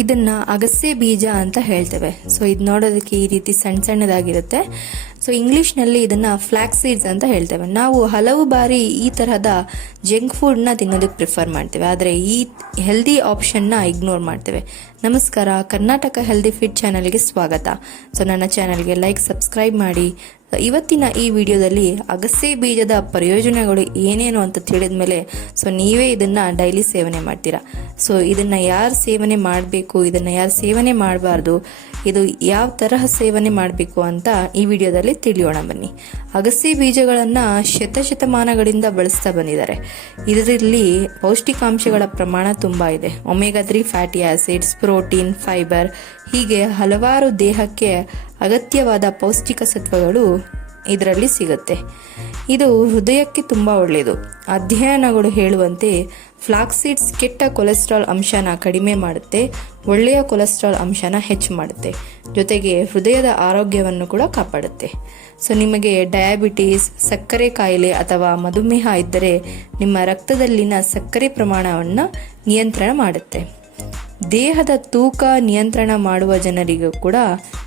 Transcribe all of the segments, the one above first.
ಇದನ್ನ ಅಗಸೆ ಬೀಜ ಅಂತ ಹೇಳ್ತೇವೆ. ಸೊ ಇದು ನೋಡೋದಕ್ಕೆ ಈ ರೀತಿ ಸಣ್ಣ ಸಣ್ಣದಾಗಿರುತ್ತೆ. ಸೊ ಇಂಗ್ಲೀಷ್ನಲ್ಲಿ ಇದನ್ನ ಫ್ಲ್ಯಾಕ್ ಸೀಡ್ಸ್ ಅಂತ ಹೇಳ್ತೇವೆ. ನಾವು ಹಲವು ಬಾರಿ ಈ ತರಹದ ಜಂಕ್ ಫುಡ್ನ ತಿನ್ನೋದಕ್ಕೆ ಪ್ರಿಫರ್ ಮಾಡ್ತೇವೆ. ಆದರೆ ಈ ಹೆಲ್ದಿ ಆಪ್ಷನ್ನ ಇಗ್ನೋರ್ ಮಾಡ್ತೇವೆ. ನಮಸ್ಕಾರ. ಕರ್ನಾಟಕ ಹೆಲ್ದಿ ಫಿಟ್ ಚಾನಲ್ಗೆ ಸ್ವಾಗತ. ಸೊ ನನ್ನ ಚಾನಲ್ಗೆ ಲೈಕ್ ಸಬ್ಸ್ಕ್ರೈಬ್ ಮಾಡಿ. ಇವತ್ತಿನ ಈ ವಿಡಿಯೋದಲ್ಲಿ ಅಗಸೆ ಬೀಜದ ಪ್ರಯೋಜನಗಳು ಏನೇನು ಅಂತ ತಿಳಿದ ಮೇಲೆ ಸೊ ನೀವೇ ಇದನ್ನ ಡೈಲಿ ಸೇವನೆ ಮಾಡ್ತೀರಾ. ಸೊ ಇದನ್ನ ಯಾರು ಸೇವನೆ ಮಾಡಬೇಕು, ಇದನ್ನ ಯಾರು ಸೇವನೆ ಮಾಡಬಾರ್ದು, ಇದು ಯಾವ ತರಹ ಸೇವನೆ ಮಾಡಬೇಕು ಅಂತ ಈ ವಿಡಿಯೋದಲ್ಲಿ ತಿಳಿಯೋಣ ಬನ್ನಿ. ಅಗಸೆ ಬೀಜಗಳನ್ನು ಶತಶತಮಾನಗಳಿಂದ ಬಳಸ್ತಾ ಬಂದಿದ್ದಾರೆ. ಇದರಲ್ಲಿ ಪೌಷ್ಟಿಕಾಂಶಗಳ ಪ್ರಮಾಣ ತುಂಬಾ ಇದೆ. Omega three fatty acids, protein, fibre ಹೀಗೆ ಹಲವಾರು ದೇಹಕ್ಕೆ ಅಗತ್ಯವಾದ ಪೌಷ್ಟಿಕ ಸತ್ವಗಳು ಇದರಲ್ಲಿ ಸಿಗುತ್ತೆ. ಇದು ಹೃದಯಕ್ಕೆ ತುಂಬ ಒಳ್ಳೆಯದು. ಅಧ್ಯಯನಗಳು ಹೇಳುವಂತೆ ಫ್ಲಾಕ್ಸೀಡ್ಸ್ ಕೆಟ್ಟ ಕೊಲೆಸ್ಟ್ರಾಲ್ ಅಂಶನ ಕಡಿಮೆ ಮಾಡುತ್ತೆ, ಒಳ್ಳೆಯ ಕೊಲೆಸ್ಟ್ರಾಲ್ ಅಂಶನ ಹೆಚ್ಚು ಮಾಡುತ್ತೆ. ಜೊತೆಗೆ ಹೃದಯದ ಆರೋಗ್ಯವನ್ನು ಕೂಡ ಕಾಪಾಡುತ್ತೆ. ಸೊ, ನಿಮಗೆ ಡಯಾಬಿಟೀಸ್, ಸಕ್ಕರೆ ಕಾಯಿಲೆ ಅಥವಾ ಮಧುಮೇಹ ಇದ್ದರೆ ನಿಮ್ಮ ರಕ್ತದಲ್ಲಿನ ಸಕ್ಕರೆ ಪ್ರಮಾಣವನ್ನು ನಿಯಂತ್ರಣ ಮಾಡುತ್ತೆ. ದೇಹದ ತೂಕ ನಿಯಂತ್ರಣ ಮಾಡುವ ಜನರಿಗೂ ಕೂಡ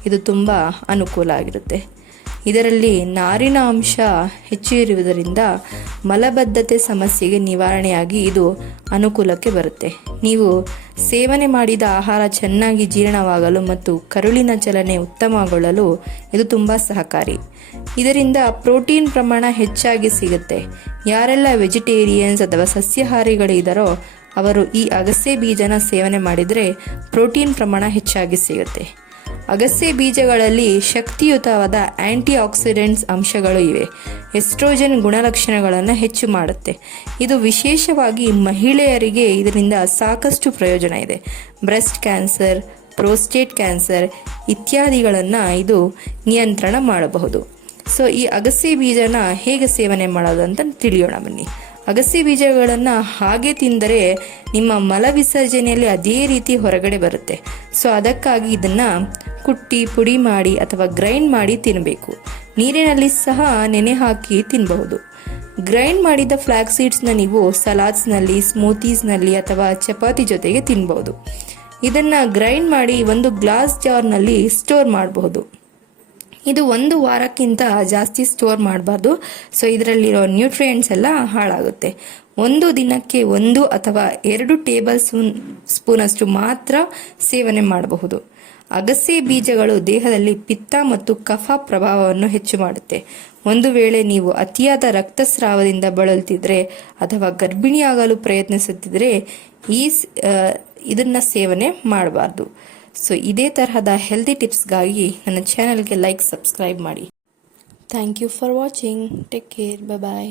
ಇದು ತುಂಬ ಅನುಕೂಲ ಆಗಿರುತ್ತೆ. ಇದರಲ್ಲಿ ನಾರಿನ ಅಂಶ ಹೆಚ್ಚು ಇರುವುದರಿಂದ ಮಲಬದ್ಧತೆ ಸಮಸ್ಯೆಗೆ ನಿವಾರಣೆಯಾಗಿ ಇದು ಅನುಕೂಲಕ್ಕೆ ಬರುತ್ತೆ. ನೀವು ಸೇವನೆ ಮಾಡಿದ ಆಹಾರ ಚೆನ್ನಾಗಿ ಜೀರ್ಣವಾಗಲು ಮತ್ತು ಕರುಳಿನ ಚಲನೆ ಉತ್ತಮಗೊಳ್ಳಲು ಇದು ತುಂಬ ಸಹಕಾರಿ. ಇದರಿಂದ ಪ್ರೋಟೀನ್ ಪ್ರಮಾಣ ಹೆಚ್ಚಾಗಿ ಸಿಗುತ್ತೆ. ಯಾರೆಲ್ಲ ವೆಜಿಟೇರಿಯನ್ಸ್ ಅಥವಾ ಸಸ್ಯಾಹಾರಿಗಳಿದ್ದಾರೋ ಅವರು ಈ ಅಗಸೆ ಬೀಜನ ಸೇವನೆ ಮಾಡಿದರೆ ಪ್ರೋಟೀನ್ ಪ್ರಮಾಣ ಹೆಚ್ಚಾಗಿ ಸಿಗುತ್ತೆ. ಅಗಸೆ ಬೀಜಗಳಲ್ಲಿ ಶಕ್ತಿಯುತವಾದ ಆಂಟಿ ಆಕ್ಸಿಡೆಂಟ್ಸ್ ಅಂಶಗಳು ಇವೆ. ಎಸ್ಟ್ರೋಜನ್ ಗುಣಲಕ್ಷಣಗಳನ್ನು ಹೆಚ್ಚು ಮಾಡುತ್ತೆ. ಇದು ವಿಶೇಷವಾಗಿ ಮಹಿಳೆಯರಿಗೆ ಇದರಿಂದ ಸಾಕಷ್ಟು ಪ್ರಯೋಜನ ಇದೆ. ಬ್ರೆಸ್ಟ್ ಕ್ಯಾನ್ಸರ್, ಪ್ರೋಸ್ಟೇಟ್ ಕ್ಯಾನ್ಸರ್ ಇತ್ಯಾದಿಗಳನ್ನು ಇದು ನಿಯಂತ್ರಣ ಮಾಡಬಹುದು. ಸೊ ಈ ಅಗಸೆ ಬೀಜನ ಹೇಗೆ ಸೇವನೆ ಮಾಡೋದು ಅಂತ ತಿಳಿಯೋಣ ಬನ್ನಿ. ಅಗಸೆ ಬೀಜಗಳನ್ನು ಹಾಗೆ ತಿಂದರೆ ನಿಮ್ಮ ಮಲ ವಿಸರ್ಜನೆಯಲ್ಲಿ ಅದೇ ರೀತಿ ಹೊರಗಡೆ ಬರುತ್ತೆ. ಸೊ ಅದಕ್ಕಾಗಿ ಇದನ್ನು ಕುಟ್ಟಿ, ಪುಡಿ ಮಾಡಿ ಅಥವಾ ಗ್ರೈಂಡ್ ಮಾಡಿ ತಿನ್ನಬೇಕು ನೀರಿನಲ್ಲಿ ಸಹ ನೆನೆ ಹಾಕಿ ತಿನ್ನಬಹುದು ಗ್ರೈಂಡ್ ಮಾಡಿದ ಫ್ಲಾಕ್ ಸೀಡ್ಸ್ನ ನೀವು ಸಲಾಡ್ಸ್ನಲ್ಲಿ ಸ್ಮೂತೀಸ್ನಲ್ಲಿ ಅಥವಾ ಚಪಾತಿ ಜೊತೆಗೆ ತಿನ್ಬಹುದು. ಇದನ್ನು ಗ್ರೈಂಡ್ ಮಾಡಿ ಒಂದು ಗ್ಲಾಸ್ ಜಾರ್ನಲ್ಲಿ ಸ್ಟೋರ್ ಮಾಡಬಹುದು. ಇದು ಒಂದು ವಾರಕ್ಕಿಂತ ಜಾಸ್ತಿ ಸ್ಟೋರ್ ಮಾಡಬಾರ್ದು. ಸೊ ಇದರಲ್ಲಿರೋ ನ್ಯೂಟ್ರಿಯೆಂಟ್ಸ್ ಎಲ್ಲ ಹಾಳಾಗುತ್ತೆ. ಒಂದು ದಿನಕ್ಕೆ ಒಂದು ಅಥವಾ ಎರಡು ಟೇಬಲ್ ಸ್ಪೂನ್ ಸ್ಪೂನಷ್ಟು ಮಾತ್ರ ಸೇವನೆ ಮಾಡಬಹುದು. ಅಗಸೆ ಬೀಜಗಳು ದೇಹದಲ್ಲಿ ಪಿತ್ತ ಮತ್ತು ಕಫ ಪ್ರಭಾವವನ್ನು ಹೆಚ್ಚು ಮಾಡುತ್ತೆ. ಒಂದು ವೇಳೆ ನೀವು ಅತಿಯಾದ ರಕ್ತಸ್ರಾವದಿಂದ ಬಳಲುತ್ತಿದ್ರೆ ಅಥವಾ ಗರ್ಭಿಣಿಯಾಗಲು ಪ್ರಯತ್ನಿಸುತ್ತಿದ್ರೆ ಈ ಇದನ್ನ ಸೇವನೆ ಮಾಡಬಾರ್ದು. ಸೊ ಇದೇ ತರಹದ ಹೆಲ್ದಿ ಟಿಪ್ಸ್ಗಾಗಿ ನನ್ನ ಚಾನಲ್ಗೆ ಲೈಕ್ ಸಬ್ಸ್ಕ್ರೈಬ್ ಮಾಡಿ. Thank you for watching take care bye